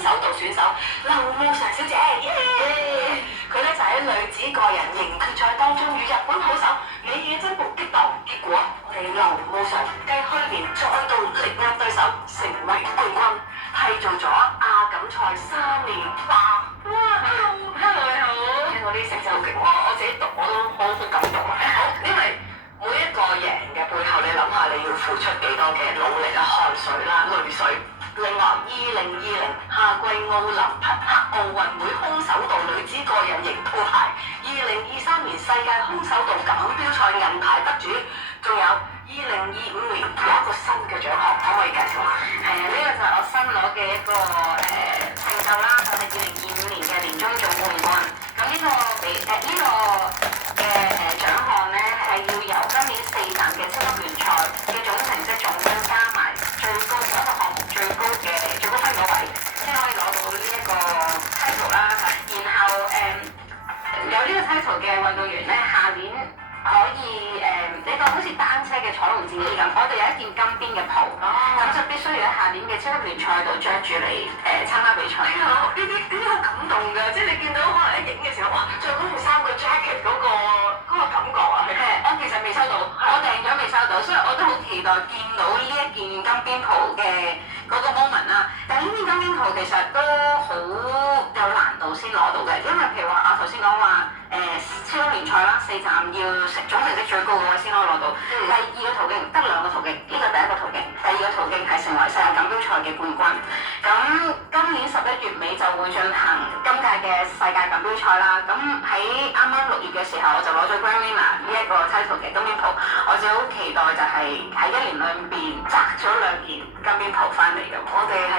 手道選手劉慕裳小姐，耶！佢咧就喺女子個人型決賽當中與日本好手尾野真步激鬥，結果我哋劉慕裳繼去年再度力壓對手，成為冠軍，締造咗亞錦賽3連霸。哇 ！Hello 你好，聽到啲成績好勁喎，我自己讀我都好感動啊！因為每一個贏嘅背後，你諗下你要付出幾多嘅努力啊、汗水啦、淚水。另外，2020夏季奧林匹克奧運會空手道女子個人型套牌，2023年世界空手道錦標賽銀牌得主，仲有2025年有一個新嘅獎項，可唔可以介紹下？係啊，呢個就係我新攞嘅一個成就啦，就係2025年嘅年終總冠軍。咁呢個獎項咧係要由今年4站嘅超級聯賽嘅總成績總分加埋最高嗰個項目最高分嗰位，先可以攞到呢一個 title 啦。然後有呢個 title 嘅運動員咧，下年可以你當好似單車嘅彩虹戰衣咁，我哋有一件金邊嘅袍，咁就必須要喺下年嘅超級聯賽度着住嚟參加比賽。呢啲好感動㗎，即係你見到可能一影嘅時候，哇！着嗰條衫個 jacket 嗰個感覺啊，我其實未收到，我訂咗未收到，所以我都好期待見到呢一件金邊袍嘅嗰個 moment 啦。但係呢件金邊袍其實都好有難度先攞到嘅，因為譬如話我頭先講話超級聯賽啦，4站要總成績最高嗰位先可以攞到。第二個途徑得2個途徑，呢個第一個途徑，第二個途徑係成為世界錦標賽嘅冠軍。咁今年11月尾就會進行今屆嘅世界錦標賽啦。咁喺啱啱6月嘅時候，我就攞咗 Grand Winner 呢一個 title 嘅金邊袍，我就好期待就係喺1年裏邊摘咗2件金邊袍翻嚟咁。我哋